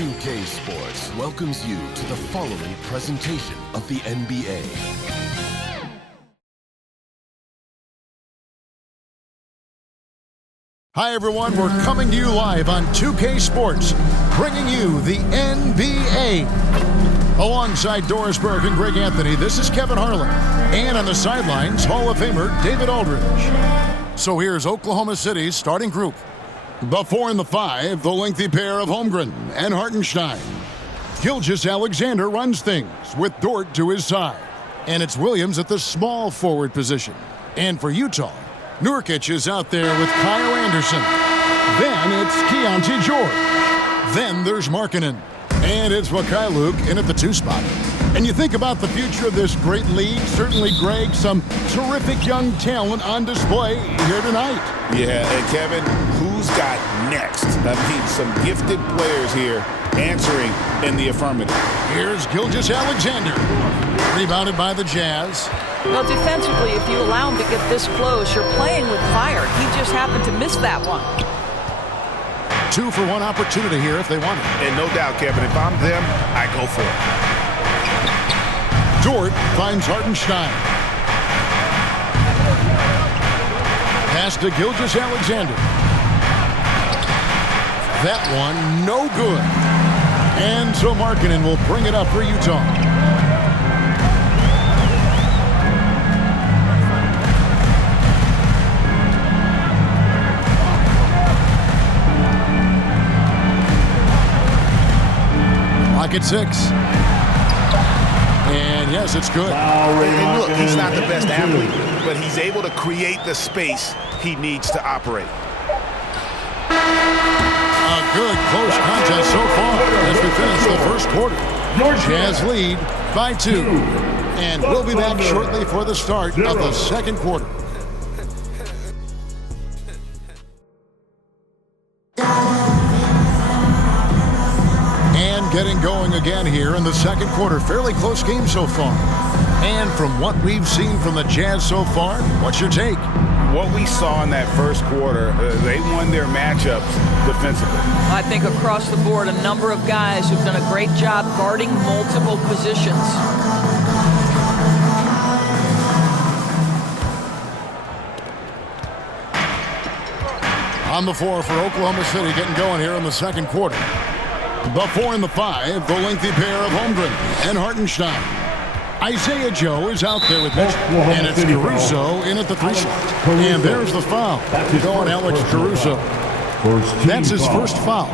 2K Sports welcomes you to the following presentation of the NBA. Hi everyone, we're coming to you live on 2K Sports, bringing you the NBA. Alongside Doris Burke and Greg Anthony, this is Kevin Harlan. And on the sidelines, Hall of Famer David Aldridge. So here's Oklahoma City's starting group. The 4 and the 5, the lengthy pair of Holmgren and Hartenstein. Gilgeous-Alexander runs things with Dort to his side. And it's Williams at the small forward position. And for Utah, Nurkic is out there with Kyle Anderson. Then it's Keontae George. Then there's Markkanen. And it's Mikhailuk in at the 2 spot. And you think about the future of this great league, certainly, Greg, some terrific young talent on display here tonight. Yeah, and Kevin, who's got next? I mean, some gifted players here answering in the affirmative. Here's Gilgeous-Alexander. Rebounded by the Jazz. Well, defensively, if you allow him to get this close, you're playing with fire. He just happened to miss that one. 2-for-1 opportunity here if they want it. And no doubt, Kevin, if I'm them, I go for it. Dort finds Hartenstein. Pass to Gilgeous-Alexander. That one, no good. And so Markkanen will bring it up for Utah. Clock at 6. And yes, it's good. And look, he's not the best athlete, but he's able to create the space he needs to operate. A good close contest so far as we finish the first quarter. Jazz lead by 2. And we'll be back shortly for the start of the second quarter. Getting going again here in the second quarter. Fairly close game so far. And from what we've seen from the Jazz so far, what's your take? What we saw in that first quarter, they won their matchups defensively. I think across the board, a number of guys who've done a great job guarding multiple positions. On the floor for Oklahoma City, getting going here in the second quarter. The 4 and the 5, the lengthy pair of Holmgren and Hartenstein. Isaiah Joe is out there with Mitch, and it's Caruso in at the 3 slot. And there's the foul. Going Alex Caruso. That's his first foul.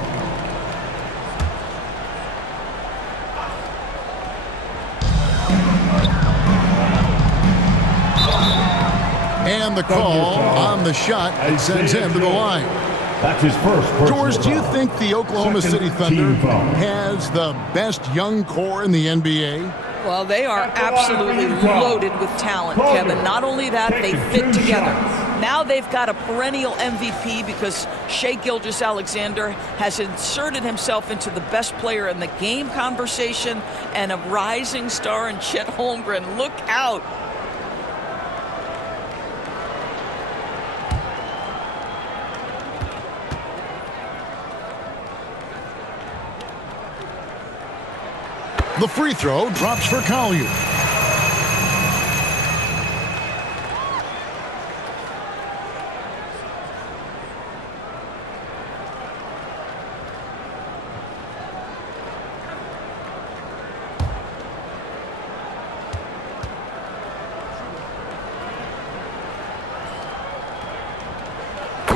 And the call on the shot sends him to the line. That's his first. George, do you think the Oklahoma City Thunder has the best young core in the NBA? Well, they are absolutely loaded with talent, Kevin. Not only that, they fit together. Now they've got a perennial MVP because Shai Gilgeous-Alexander has inserted himself into the best player in the game conversation, and a rising star in Chet Holmgren. Look out. The free throw drops for Collier.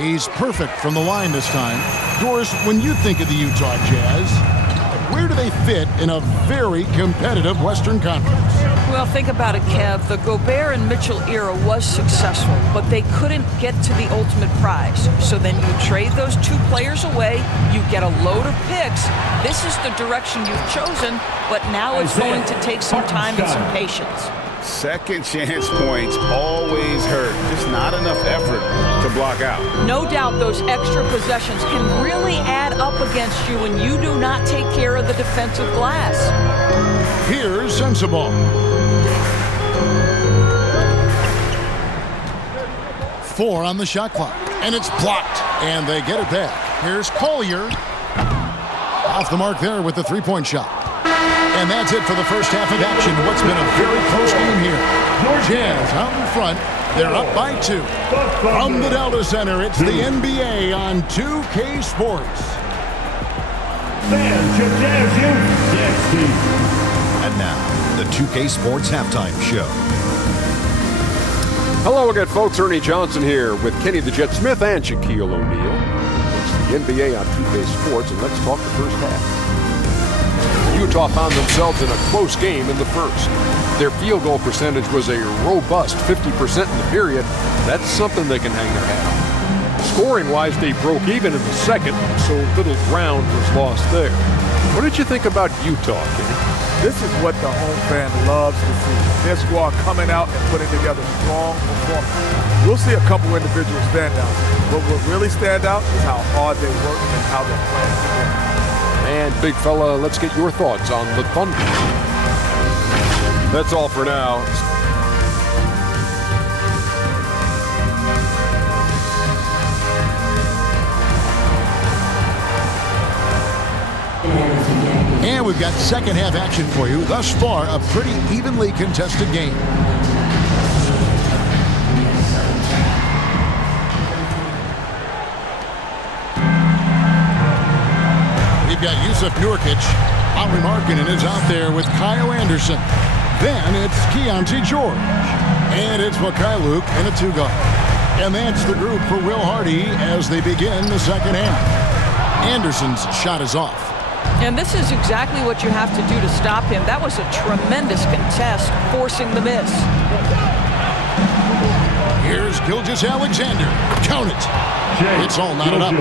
He's perfect from the line this time. Doris, when you think of the Utah Jazz, where do they fit in a very competitive Western Conference? Well, think about it, Kev. The Gobert and Mitchell era was successful, but they couldn't get to the ultimate prize. So then you trade those 2 players away, you get a load of picks. This is the direction you've chosen, but now it's going to take some time and some patience. Second chance points always hurt. Just not enough effort to block out. No doubt those extra possessions can really add up against you when you do not take care of the defensive glass. Here's Sensabaugh. 4 on the shot clock. And it's blocked. And they get it back. Here's Collier. Off the mark there with the three-point shot. And that's it for the first half of action. What's been a very close game here. Jazz out in front. They're up by 2. From the Delta Center, it's the NBA on 2K Sports. And now, the 2K Sports Halftime Show. Hello again, folks. Ernie Johnson here with Kenny the Jet Smith and Shaquille O'Neal. It's the NBA on 2K Sports, and let's talk the first half. Utah found themselves in a close game in the first. Their field goal percentage was a robust 50% in the period. That's something they can hang their hat on. Scoring-wise, they broke even in the second, so little ground was lost there. What did you think about Utah, Kenny? This is what the home fan loves to see. Their squad coming out and putting together strong performance. We'll see a couple individual standouts, but what really stand out is how hard they work and how they're playing together. And big fella, let's get your thoughts on the Thunder. That's all for now. And we've got second half action for you. Thus far, a pretty evenly contested game. We've got Yusuf Nurkic. Lauri Markkanen is out there with Kyle Anderson. Then it's Keontae George. And it's Mikhailuk in a two-guard. And that's the group for Will Hardy as they begin the second half. Anderson's shot is off. And this is exactly what you have to do to stop him. That was a tremendous contest, forcing the miss. Here's Gilgeous-Alexander. Count it. It's all knotted up.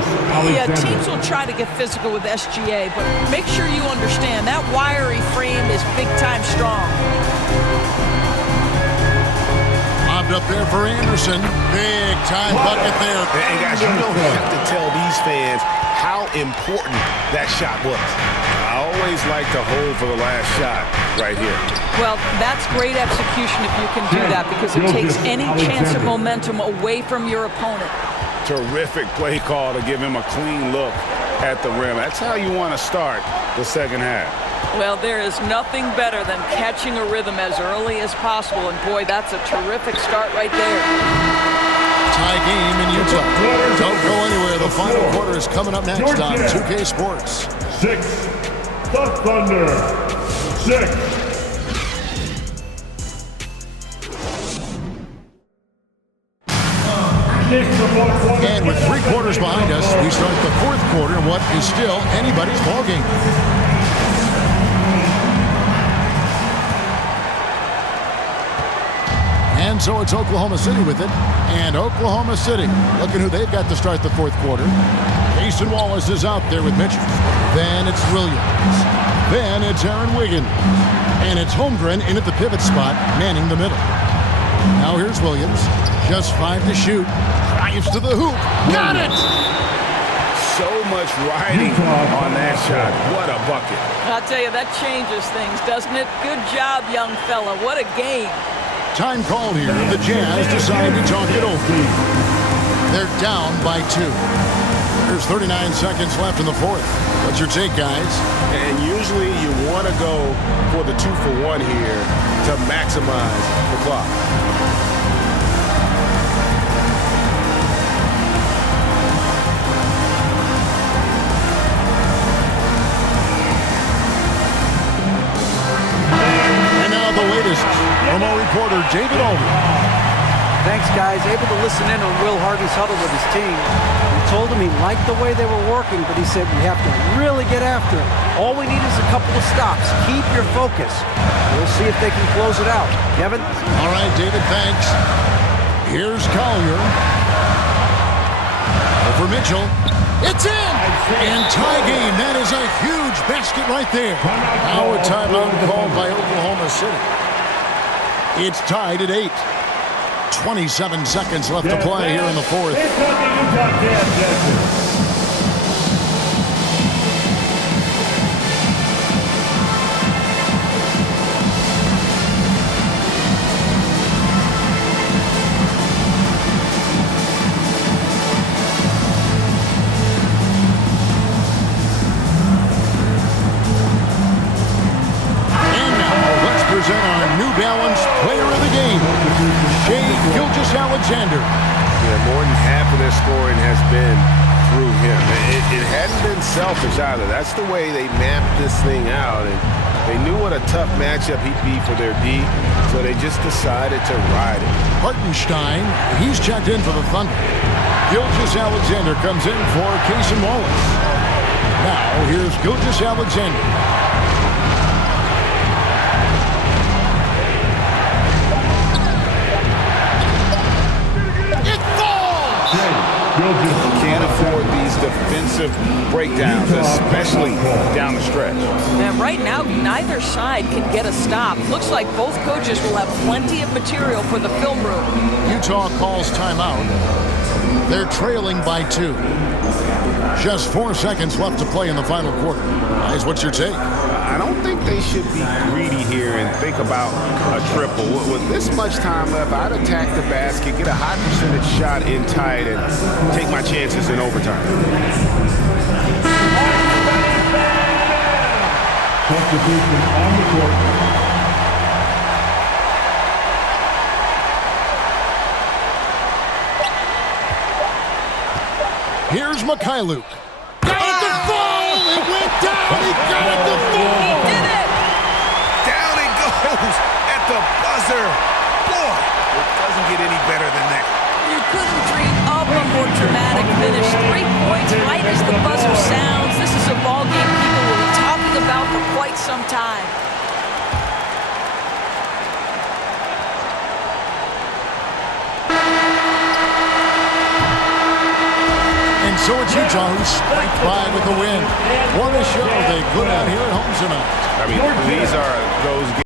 Yeah, teams will try to get physical with SGA, but make sure you understand that wiry frame is big-time strong. Lobbed up there for Anderson. Big-time bucket there. And guys, you don't have to tell these fans how important that shot was. I always like to hold for the last shot right here. Well, that's great execution if you can do that, because it takes any chance of momentum away from your opponent. Terrific play call to give him a clean look at the rim. That's how you want to start the second half. Well, there is nothing better than catching a rhythm as early as possible, and boy, that's a terrific start right there. Tie game in Utah. Don't go anywhere. The final quarter is coming up next on 2K Sports. 6. The Thunder. 6. And with 3 quarters behind us, we start the fourth quarter in what is still anybody's ballgame. And so it's Oklahoma City with it. And Oklahoma City, looking who they've got to start the fourth quarter. Jason Wallace is out there with Mitchell. Then it's Williams. Then it's Aaron Wiggins. And it's Holmgren in at the pivot spot, manning the middle. Now here's Williams. Just 5 to shoot. Drives to the hoop. Got it! So much riding on that shot. What a bucket. I'll tell you, that changes things, doesn't it? Good job, young fella. What a game. Time called here. The Jazz decide to talk it over. They're down by 2. There's 39 seconds left in the fourth. What's your take, guys? And usually you want to go for the 2-for-1 here to maximize the clock. The latest from our reporter, David Aldridge. Thanks, guys. Able to listen in on Will Hardy's huddle with his team. He told him he liked the way they were working, but he said we have to really get after it. All we need is a couple of stops. Keep your focus. We'll see if they can close it out. Kevin? All right, David, thanks. Here's Collier. Over Mitchell. It's in! And tie game. That is a huge basket right there. Now a timeout called by Oklahoma City. It's tied at 8. 27 seconds left to play here in the fourth. Gilgeous-Alexander. Yeah, more than half of their scoring has been through him. It hadn't been selfish either. That's the way they mapped this thing out, and they knew what a tough matchup he'd be for their D, so they just decided to ride it. Hartenstein, he's checked in for the Thunder. Gilgeous-Alexander comes in for Casey Wallace. Now, here's Gilgeous-Alexander. Can't afford these defensive breakdowns, especially down the stretch. And right now, neither side can get a stop. Looks like both coaches will have plenty of material for the film room. Utah calls timeout. They're trailing by 2. Just 4 seconds left to play in the final quarter. Guys, what's your take? I don't think they should be greedy here and think about a triple. With this much time left, I'd attack the basket, get a high percentage shot in tight, and take my chances in overtime. Substitution on the court. Here's Mikhailuk. Got the fall! It went down! He got the fall! He did it! Down it goes at the buzzer. Boy, it doesn't get any better than that. You couldn't dream of a more dramatic finish. 3 points right as the buzzer sounds. This is a ball game people will be talking about for quite some time. And so it's Utah who scraped by with the win. What a show they put out here at home tonight. I mean, these are those games.